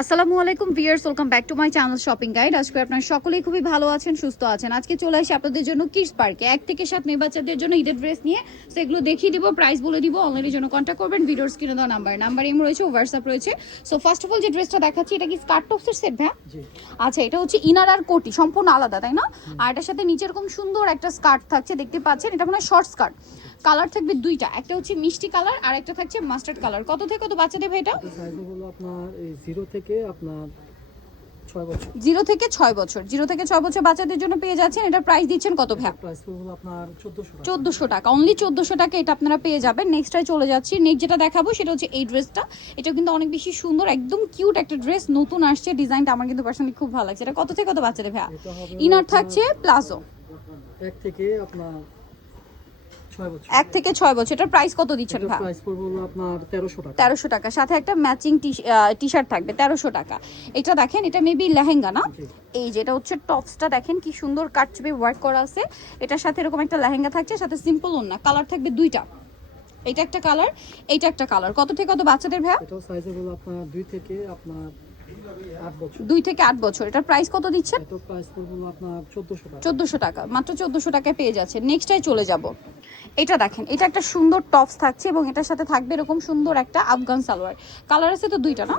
আসসালামু আলাইকুম viewers, welcome back to my channel shopping guide. আজকে আপনারা সকলেই খুবই ভালো আছেন, সুস্থ আছেন। আজকে চলে আসি আপনাদের জন্য কিডস পার্কে 1 থেকে 7 মেয়ে বাচ্চাদের জন্য ঈদের ড্রেস নিয়ে। সো এগুলো দেখিয়ে দিব, প্রাইস বলে দিব। অনলাইনের জন্য কন্ট্যাক্ট করবেন, ভিডিওর স্ক্রিনে দেওয়া নাম্বার ইমো রয়েছে, হোয়াটসঅ্যাপ রয়েছে। সো ফার্স্ট অফ অল যে ড্রেসটা দেখাচ্ছি, এটা কি স্কার্ট টপসের সেট ভাই? আচ্ছা, এটা হচ্ছে ইনার আর কোটি সম্পূর্ণ আলাদা, তাই না? আর এটার সাথে নিচে এরকম সুন্দর একটা স্কার্ট থাকছে, দেখতে পাচ্ছেন। এটা মনে হয় শর্ট স্কার্ট। কালার থাকবে দুইটা, একটা হচ্ছে মিষ্টি কালার আর একটা থাকছে মাস্টার্ড কালার। কত থেকে কত বাচ্চা দেবে এটা? সাইজ হলো আপনার এই 0 থেকে আপনার 6 বছর। 0 থেকে 6 বছর, 0 থেকে 6 বছর বাচ্চাদের জন্য পেয়ে যাচ্ছেন। এটা প্রাইস দিচ্ছেন কত ভাই? প্রাইস হলো আপনার 1400 টাকা। 1400 টাকা, অনলি 1400 টাকা এটা আপনারা পেয়ে যাবেন। নেক্সটটাই চলে যাচ্ছি। নেক্সট যেটা দেখাবো সেটা হচ্ছে এই ড্রেসটা। এটা কিন্তু অনেক বেশি সুন্দর, একদম কিউট একটা ড্রেস, নতুন আসছে। ডিজাইনটা আমার কিন্তু পার্সোনালি খুব ভালো লাগছে। এটা কত থেকে কত বাচ্চাদের ভাই? ইনার থাকছে প্লাজো। 1 থেকে আপনার 6 বছর। 1 থেকে 6 বছর। এটার প্রাইস কত দিচ্ছেন ভাই? প্রাইস পড়বে হলো আপনার 1300 টাকা। 1300 টাকা, সাথে একটা ম্যাচিং টি শার্ট থাকবে 1300 টাকা। এটা দেখেন, এটা মেবি লেহেঙ্গা না? এই যে এটা হচ্ছে টপসটা, দেখেন কি সুন্দর কাটছবি ওয়ার্ক করা আছে। এটার সাথে এরকম একটা লেহেঙ্গা থাকছে, সাথে সিম্পল ওন্না। কালার থাকবে দুইটা, এটা একটা কালার, এইটা একটা কালার। কত থেকে কত বাচ্চাদের ভাই? এটা সাইজ হলো আপনার 2 থেকে আপনার 8 বছর। 2 থেকে 8 বছর। এটার প্রাইস কত দিচ্ছেন? এটা প্রাইস পড়বে হলো আপনার 1400 টাকা। 1400 টাকা, মাত্র 1400 টাকায় পেয়ে যাচ্ছে। নেক্সটটাই চলে যাব। এটা দেখেন, এটা একটা সুন্দর টপস থাকছে এবং এটার সাথে থাকবে এরকম সুন্দর একটা আফগান সালোয়ার। কালার আছে তো দুইটা না?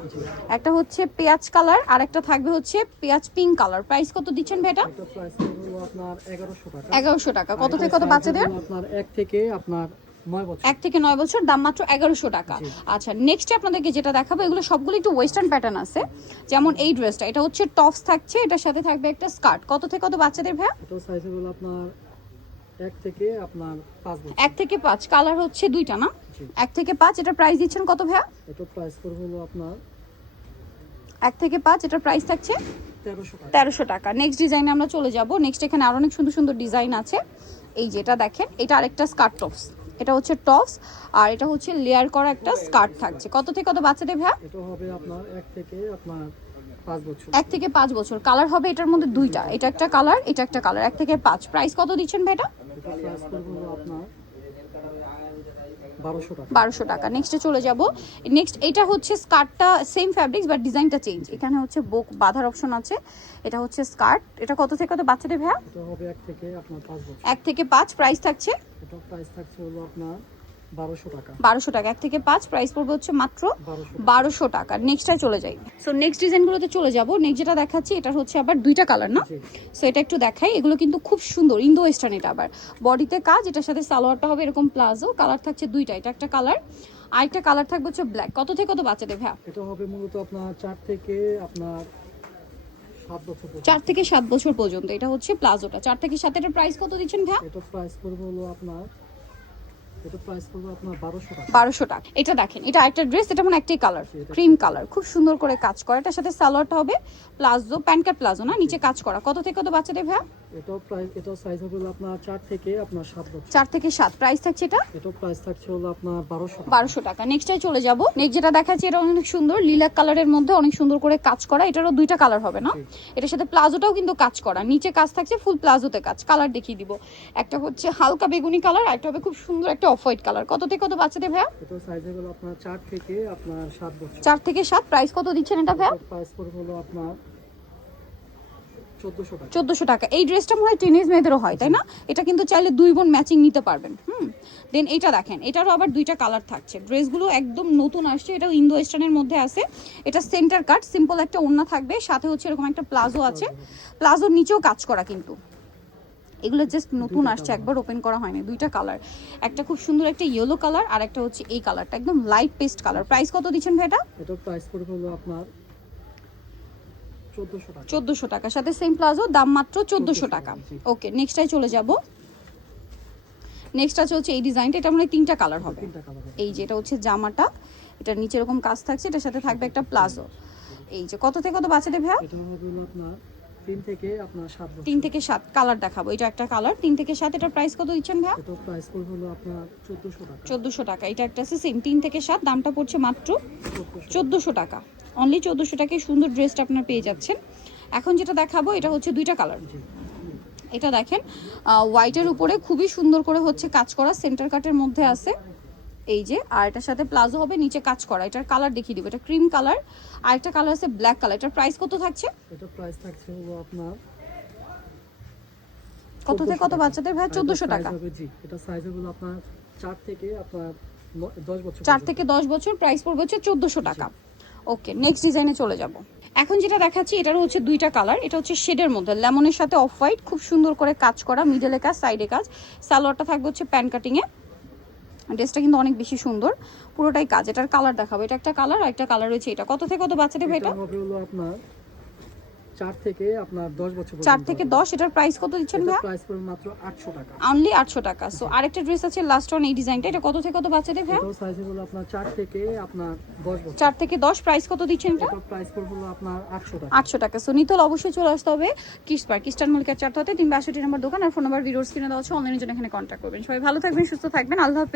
একটা হচ্ছে পেঁয়াজ কালার আর একটা থাকবে হচ্ছে পেঁয়াজ পিঙ্ক কালার। প্রাইস কত দিচ্ছেন ভাই এটা? এটা প্রাইস হলো আপনার 1100 টাকা। 1100 টাকা। কত থেকে কত বাচ্চাদের? আপনার 1 থেকে আপনার 9 বছর। 1 থেকে 9 বছর, দাম মাত্র 1100 টাকা। আচ্ছা, নেক্সট আপনাদেরকে যেটা দেখাবো, এগুলো সবগুলো একটু ওয়েস্টার্ন প্যাটার্ন আছে। যেমন এই ড্রেসটা, এটা হচ্ছে টপস থাকছে, এটার সাথে থাকবে একটা স্কার্ট। কত থেকে কত বাচ্চাদের ভাই? এটা সাইজ হলো আপনার 1 থেকে আপনার 5 বছর। 1 থেকে 5, কালার হচ্ছে দুইটা না? 1 থেকে 5। এটার প্রাইস দিচ্ছেন কত ভাই? এটা প্রাইস করবে হলো আপনার 1 থেকে 5, এটার প্রাইস থাকছে 1300 টাকা। 1300 টাকা। নেক্সট ডিজাইনে আমরা চলে যাব। নেক্সট এখানে আরো অনেক সুন্দর সুন্দর ডিজাইন আছে। এই যেটা দেখেন, এটা আরেকটা স্কার্ট টপস। এটা হচ্ছে টপস আর এটা হচ্ছে লেয়ার করা একটা স্কার্ট থাকছে। কত থেকে কত বাচ্চাদের ভাই? এটা হবে আপনার 1 থেকে আপনার 5 বছর। 1 থেকে 5 বছর। কালার হবে এটার মধ্যে দুইটা, এটা একটা কালার, এটা একটা কালার। 1 থেকে 5। প্রাইস কত দিচ্ছেন ভাই এটা? এটা প্রাইস করবে হলো আপনার 1200 টাকা। 1200 টাকা। নেক্সটে চলে যাব। নেক্সট এটা হচ্ছে স্কার্টটা সেম ফ্যাব্রিক্স বাট ডিজাইনটা চেঞ্জ। এখানে হচ্ছে বুক বাঁধার অপশন আছে। এটা হচ্ছে স্কার্ট। এটা কত থেকে কত বাচ্চাদের ভাই? এটা হবে 1 থেকে আপনার 5 বছর। 1 থেকে 5। প্রাইস থাকছে? এটা প্রাইস থাকছে হলো আপনার 1200 টাকা। 1200 টাকা। 1 থেকে 5, প্রাইস পড়বে হচ্ছে মাত্র 1200 টাকা। নেক্সটে চলে যাই। সো নেক্সট ডিজাইনগুলোতে চলে যাব। নেক্সট যেটা দেখাচ্ছি, এটা হচ্ছে আবার দুইটা কালার না? সো এটা একটু দেখাই। এগুলো কিন্তু খুব সুন্দর, ইন্দো ওয়েস্টার্ন। এটা আবার বডিতে কাজ, এটার সাথে সালোয়ারটা হবে এরকম প্লাজো। কালার থাকছে দুইটা, এটা একটা কালার, আরেকটা কালার থাকবে হচ্ছে ব্ল্যাক। কত থেকে কত বাচ্চাদের ভাই? এটা হবে মূলত আপনার 4 থেকে আপনার 7 বছর পর্যন্ত। 4 থেকে 7 বছর পর্যন্ত। এটা হচ্ছে প্লাজোটা 4 থেকে 7। এটার প্রাইস কত দিচ্ছেন ভাই? এটা প্রাইস করবে হলো আপনার 1200 টাকা। 1200 টাকা। এটা দেখেন, এটা একটা ড্রেস, এটা মানে একটাই কালার, ক্রিম কালার, খুব সুন্দর করে কাজ করা। এটার সাথে সালোয়ারটা হবে প্লাজো, প্যান্ট কাট প্লাজো না, নিচে কাজ করা। কত থেকে কত বাচ্চাদের ভাই? এটাও সাইজ হবে হলো আপনার 4 থেকে আপনার 7 বছর। 4 থেকে 7। প্রাইস থাকছে এটা? এটাও প্রাইস থাকছে হলো আপনার 1200 টাকা। 1200 টাকা। নেক্সটটাই চলে যাব। নেক্সট যেটা দেখাচ্ছি, এটা অনেক সুন্দর, লিলাক কালারের মধ্যে অনেক সুন্দর করে কাজ করা। এটারও দুইটা কালার হবে না? এটার সাথে প্লাজোটাও কিন্তু কাজ করা, নিচে কাজ থাকছে, ফুল প্লাজোতে কাজ। কালার দেখিয়ে দিব। একটা হচ্ছে হালকা বেগুনি কালার, আর একটা হবে খুব সুন্দর একটা অফ হোয়াইট কালার। কত থেকে কত বাচ্চাদের ভাই? এটা সাইজ হলো আপনার 4 থেকে আপনার 7 বছর। 4 থেকে 7। প্রাইস কত দিচ্ছেন এটা ভাই? প্রাইস পড়বে হলো আপনার 1400 টাকা। 1400 টাকা। এই ড্রেসটা মনে হয় টিনেজ মেয়েদেরও হয়, তাই না? এটা কিন্তু চাইলে দুই বোন ম্যাচিং নিতে পারবেন। দেন এটা দেখেন, এটারও আবার দুইটা কালার থাকছে। ড্রেসগুলো একদম নতুন আসছে, এটাও ইন্দো ওয়েস্টার্নের মধ্যে আছে। এটা সেন্টার কাট, সিম্পল একটা ওড়না থাকবে, সাথে হচ্ছে এরকম একটা প্লাজো আছে। প্লাজোর নিচেও কাজ করা কিন্তু। এগুলো জাস্ট নতুন আসছে, একবার ওপেন করা হয়নি। দুইটা কালার, একটা খুব সুন্দর একটা ইয়েলো কালার আর একটা হচ্ছে এই কালারটা, একদম লাইট পেস্ট কালার। প্রাইস কত দিচ্ছেন ভাই এটা? এটা প্রাইস পড়বে হলো আপনার 1400 টাকা। 1400 টাকা, সাথে সেম প্লাজো, দাম মাত্র 1400 টাকা। ওকে, নেক্সটটাই চলে যাব। নেক্সট আছে হচ্ছে এই ডিজাইনটা, এটা মানে তিনটা কালার হবে। এই যে এটা হচ্ছে জামাটা, এটার নিচে এরকম কাজ থাকছে, এটার সাথে থাকবে একটা প্লাজো। এই যে কত থেকে কত বাচ্চাদের ভাই? এটা হবে হলো আপনার 3 থেকে আপনার 7 বছর। 3 থেকে 7। কালার দেখাবো, এটা একটা কালার, 3 থেকে 7। এটার প্রাইস কত দিচ্ছেন ভাই? এটা প্রাইস পড়বে হলো আপনার 1400 টাকা। 1400 টাকা। এটা একটা আছে সেম 3 থেকে 7, দামটা পড়ছে মাত্র 1400 টাকা। অনলি 1400 টাকায় সুন্দর ড্রেসটা আপনারা পেয়ে যাচ্ছেন। এখন যেটা দেখাবো, এটা হচ্ছে দুইটা কালার। এটা দেখেন, হোয়াইটের উপরে খুবই সুন্দর করে হচ্ছে কাজ করা, সেন্টার কাটের মধ্যে আছে। এই যে, আর এটার সাথে প্লাজো হবে, নিচে কাজ করা। এটার কালার দেখিয়ে দিব, এটা ক্রিম কালার, আর একটা কালার আছে ব্ল্যাক কালার। এটার প্রাইস কত থাকছে? এটা প্রাইস থাকছে হলো আপনার কত থেকে কত 1400 বাচ্চাদের ভাই? 1400 টাকা। জি, এটা সাইজ হলো আপনার 4 থেকে আপনার 10 বছর 4 থেকে 10 বছর, প্রাইস পড়বে হচ্ছে 1400 টাকা। ওকে, নেক্সট ডিজাইনে চলে যাব। এখন যেটা দেখাচ্ছি এটারও হচ্ছে দুইটা কালার। এটা হচ্ছে শেডের মধ্যে লেমনের সাথে অফ হোয়াইট, খুব সুন্দর করে কাজ করা, মিডলে কাজ, সাইডে কাজ। সালোয়ারটা থাকবে হচ্ছে প্যান কাটিং এ। ড্রেসটা কিন্তু অনেক বেশি সুন্দর, পুরোটাই কাজ। এটার কালার দেখাবো, এটা একটা কালার, আর একটা কালার রয়েছে এটা। কত থেকে কত বাচ্চাদের ভাই এটা? এটা হবে হলো আপনার 4 থেকে আপনার 10 বছর 4 থেকে 10। এটার প্রাইস কত দিচ্ছেন ভাই? প্রাইস পড়বে মাত্র 800 টাকা। অনলি 800 টাকা। সো আরেকটা ড্রেস আছে লাস্ট ওয়ান, এই ডিজাইনটা। এটা কত থেকে কত বাচ্চাদের ভাই? এটাও সাইজ হলো আপনার 4 থেকে আপনার 10 বছর। 4 থেকে 10। প্রাইস কত দিচ্ছেন এটা? এটা প্রাইস পড়বে হলো আপনার 800 টাকা। 800 টাকা। সো নিতে হলে অবশ্যই চলে আসতে হবে কিডস পার্ক, ইস্টার্ন মল্লিকার 4 হতে 362 নম্বর দোকান। আর ফোন নাম্বার ভিডিওর স্ক্রিনে দেওয়া আছে, অনলাইনের জন্য এখানে কন্ট্যাক্ট করবেন। সবাই ভালো থাকবেন, সুস্থ থাকবেন, আল্লাহ হাফেজ।